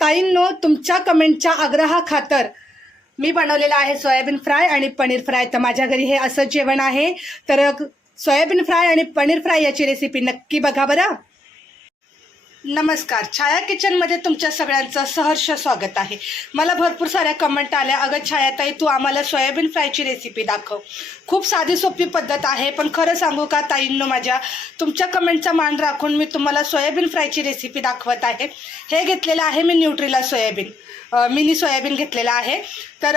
ताईंनो, तुमच्या कमेंटच्या आग्रहाखातर मी बनवलेला आहे सोयाबीन फ्राय आणि पनीर फ्राय. तर माझ्या घरी हे असं जेवण आहे. तर सोयाबीन फ्राय आणि पनीर फ्राय याची रेसिपी नक्की बघा बरं. नमस्कार, छाया किचनमध्ये तुमच्या सगळ्यांचं सहर्ष स्वागत आहे. मला भरपूर साऱ्या कमेंट आल्या, अगं छायाताई तू आम्हाला सोयाबीन फ्रायची रेसिपी दाखव. खूप साधी सोपी पद्धत आहे, पण खरं सांगू का ताईंनो, माझ्या तुमच्या कमेंटचा मान राखून मी तुम्हाला सोयाबीन फ्रायची रेसिपी दाखवत आहे. हे घेतलेलं आहे मी न्यूट्रिला सोयाबीन, मिनी सोयाबीन घेतलेलं आहे. तर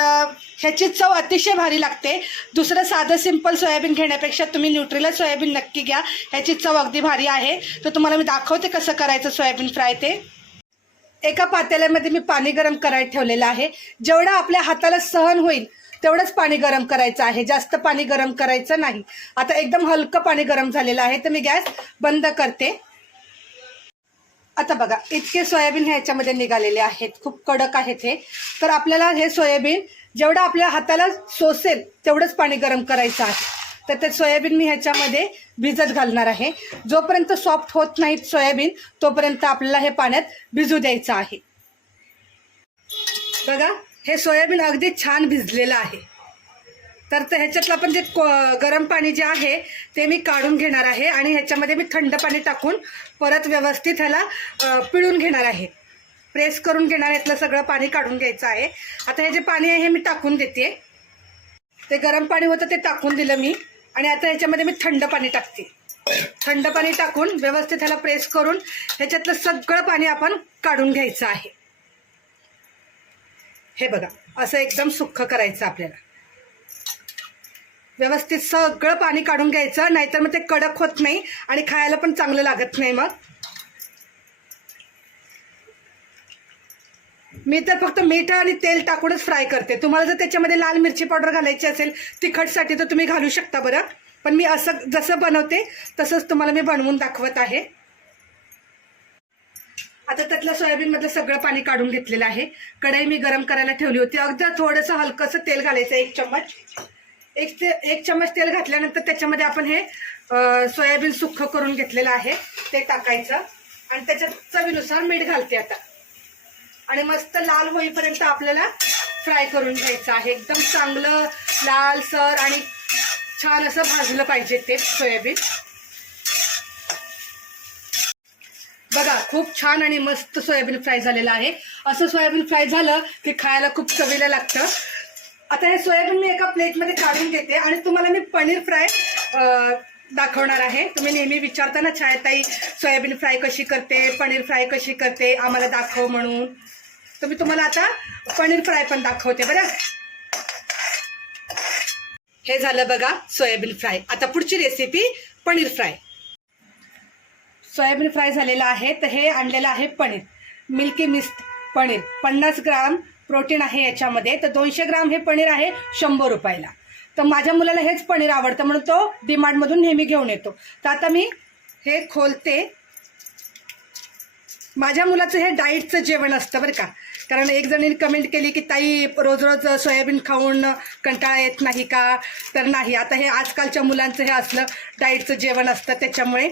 ह्याची चव अतिशय भारी लागते. दुसरं साधं सिंपल सोयाबीन घेण्यापेक्षा तुम्ही न्यूट्रिला सोयाबीन नक्की घ्या, ह्याची चव अगदी भारी आहे. तर तुम्हाला मी दाखवते कसं करायचं सोयाबीन फ्राय ते. एका पातेल्यामध्ये मी पाणी गरम करायला ठेवलेलं आहे. जेवढं आपल्या हाताला सहन होईल तेवढंच पाणी गरम करायचं आहे, जास्त पाणी गरम करायचं नाही. आता एकदम हलकं पाणी गरम झालेलं आहे, तर मी गॅस बंद करते. आता बघा, इतके सोयाबीन ह्याच्यामध्ये निघालेले आहेत, खूप कडक आहेत हे. तर आपल्याला हे सोयाबीन जेवढं आपल्या हाताला सोसेल तेवढंच पाणी गरम करायचं आहे. तर ते सोयाबीन मी ह्याच्यामध्ये भिजत घालणार आहे. जोपर्यंत सॉफ्ट होत नाहीत सोयाबीन तोपर्यंत आपल्याला हे पाण्यात भिजू द्यायचं आहे. बघा, हे सोयाबीन अगदी छान भिजलेलं आहे. तर ह्याच्यातलं आपण जे गरम पाणी जे आहे ते मी काढून घेणार आहे आणि ह्याच्यामध्ये मी थंड पाणी टाकून परत व्यवस्थित ह्याला पिळून घेणार आहे, प्रेस करून घेणार. यातलं सगळं पाणी काढून घ्यायचं आहे. आता हे जे पाणी आहे हे मी टाकून देते. ते गरम पाणी होतं ते टाकून दिलं मी आणि आता ह्याच्यामध्ये मी थंड पाणी टाकते. थंड पाणी टाकून व्यवस्थित ह्याला प्रेस करून ह्याच्यातलं सगळं पाणी आपण काढून घ्यायचं आहे. हे बघा, असं एकदम सुक्कं करायचं आपल्याला. व्यवस्थित सगळं पाणी काढून घ्यायचं, नाहीतर मग ते कडक होत नाही आणि खायला पण चांगलं लागत नाही. मग मी तर फक्त मीठ आणि तेल टाकूनच फ्राय करते. तुम्हाला जर त्याच्यामध्ये लाल मिरची पावडर घालायची असेल तिखटसाठी तर तुम्ही घालू शकता बरं. पण मी असं जसं बनवते तसंच तुम्हाला मी बनवून दाखवत आहे. आता त्यातलं सोयाबीनमधलं सगळं पाणी काढून घेतलेलं आहे. कढई मी गरम करायला ठेवली होती. अगदी थोडंसं हलकंसं तेल घालायचं, एक चम्मच तेल घातल्यानंतर त्याच्यामध्ये आपण हे सोयाबीन सुक्कं करून घेतलेलं आहे ते टाकायचं आणि त्याच्यात चवीनुसार मीठ घालते आता. आणि मस्त लाल होईपर्यंत आपल्याला फ्राय करून घ्यायचं आहे. एकदम चांगलं लालसर आणि छान असं भाजलं पाहिजे ते सोयाबीन. बघा, खूप छान आणि मस्त सोयाबीन फ्राय झालेलं आहे. असं सोयाबीन फ्राय झालं की खायला खूप चवीला लागतं. आता हे सोयाबीन मी एका प्लेटमध्ये काढून घेते आणि तुम्हाला मी पनीर फ्राय दाखवणार आहे. तुम्ही नेहमी विचारता ना, छायाताई सोयाबीन फ्राय कशी करते, पनीर फ्राय कशी करते, आम्हाला दाखव म्हणून. तर मी तुम्हाला आता पनीर फ्राय पण दाखवते बरं. हे झालं बघा सोयाबीन फ्राय. आता पुढची recipe paneer fry. Soybean fry झालेलं आहे. तर हे आणलेलं आहे paneer, milky mist paneer. 50 gram protein आहे याच्यामध्ये. तर 200 ग्राम हे पनीर आहे 100 रुपयाला. तर माझ्या मुलाला हेच पनीर आवडतं म्हणून तो डीमार्टमधून नेहमी घेऊन येतो. तर आता मी हे खोलते. माझ्या मुलाचं हे डाईटचं जेवण असतं बरं का. कारण एक जणीने कमेंट केली की ताई रोज रोज सोयाबीन खाऊन कंटाळा येत नाही का. तर नाही, आता हे आजकालच्या मुलांचं हे असलं डाईटचं जेवण असतं, त्याच्यामुळे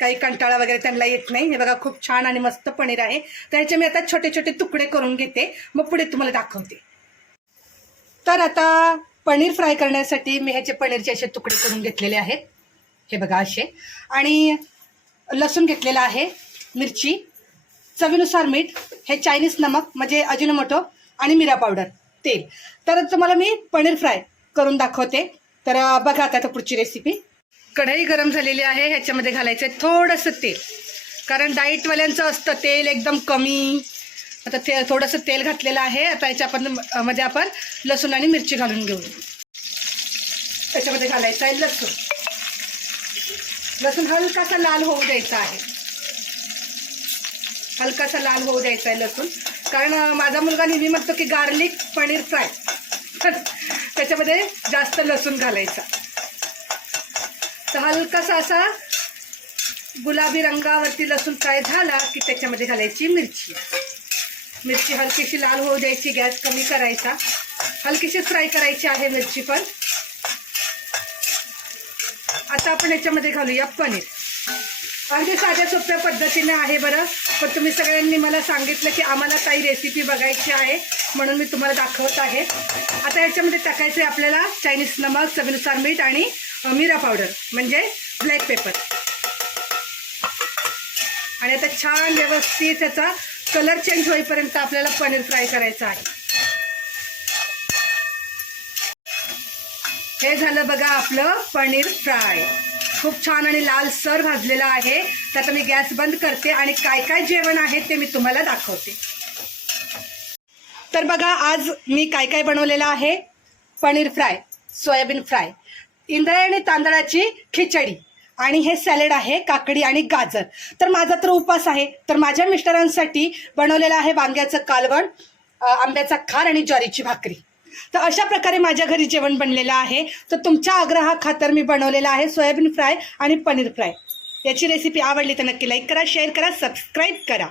काही कंटाळा वगैरे त्यांना येत नाही. हे बघा, खूप छान आणि मस्त पनीर आहे. तर ह्याचे मी आता छोटे छोटे तुकडे करून घेते, मग पुढे तुम्हाला दाखवते. तर आता पनीर फ्राय करण्यासाठी मी ह्याचे पनीरचे असे तुकडे करून घेतलेले आहेत. हे बघा असे. आणि लसूण घेतलेला आहे, मिरची, चवीनुसार मीठ, हे चायनीज नमक म्हणजे अजिनोमोटो आणि मिरा पावडर, तेल. तर तुम्हाला मी पनीर फ्राय करून दाखवते. तर बघा आता पुढची रेसिपी. कढई गरम झालेली आहे, ह्याच्यामध्ये घालायचं आहे थोडंसं तेल. कारण डाईटवाल्यांचं असतं तेल एकदम कमी. आता ते थोडंसं तेल घातलेलं आहे. आता मध्ये आपण लसूण आणि मिरची घालून घेऊ. त्याच्यामध्ये घालायचं आहे लसूण. लसूण हलकासा लाल होऊ द्यायचा आहे, हलकासा लाल होऊ द्यायचा आहे लसूण. कारण माझा मुलगा नेहमी म्हणतो की गार्लिक पनीर फ्राय, त्याच्यामध्ये जास्त लसूण घालायचा. तर हलकासा असा गुलाबी रंगावरती लसूण फ्राय झाला की त्याच्यामध्ये घालायची मिरची. मिरची हलकीशी लाल होऊ द्यायची, गॅस कमी करायचा, हलकीशी फ्राय करायची आहे मिरची पण. आता आपण याच्यामध्ये घालूया पनीर. अगदी साध्या सोप्या पद्धतीने आहे बरं. पण तुम्ही सगळ्यांनी मला सांगितलं की आम्हाला ताई रेसिपी बघायची आहे, म्हणून मी तुम्हाला दाखवत आहे. आता याच्यामध्ये टाकायचं आहे आपल्याला चायनीज नमक, चवीनुसार मीठ आणि मिरा पावडर म्हणजे ब्लॅक पेपर. आणि आता छान व्यवस्थित त्याचा कलर चेंज होईपर्यंत आपल्याला पनीर फ्राय करायचं आहे. हे झालं बघा आपलं पनीर फ्राय. खूप छान आणि लालसर भाजलेलं आहे. तर आता मी गॅस बंद करते आणि काय काय जेवण आहे ते मी तुम्हाला दाखवते. तर बघा आज मी काय काय बनवलेलं आहे. Paneer fry, soybean fry, Indrayani तांदळाची खिचडी आणि हे सॅलड आहे काकडी आणि गाजर. तर माझा तर उपवास आहे, तर माझ्या मिस्टरांसाठी बनवलेलं आहे वांग्याचं कालवण, आंब्याचा खार आणि ज्वारीची भाकरी. तर अशा प्रकारे माझ्या घरी जेवण बनलेलं आहे. तर तुमच्या आग्रहाखातर मी बनवलेलं आहे सोयाबीन फ्राय आणि पनीर फ्राय. याची रेसिपी आवडली तर नक्की लाईक करा, शेअर करा, सबस्क्राईब करा.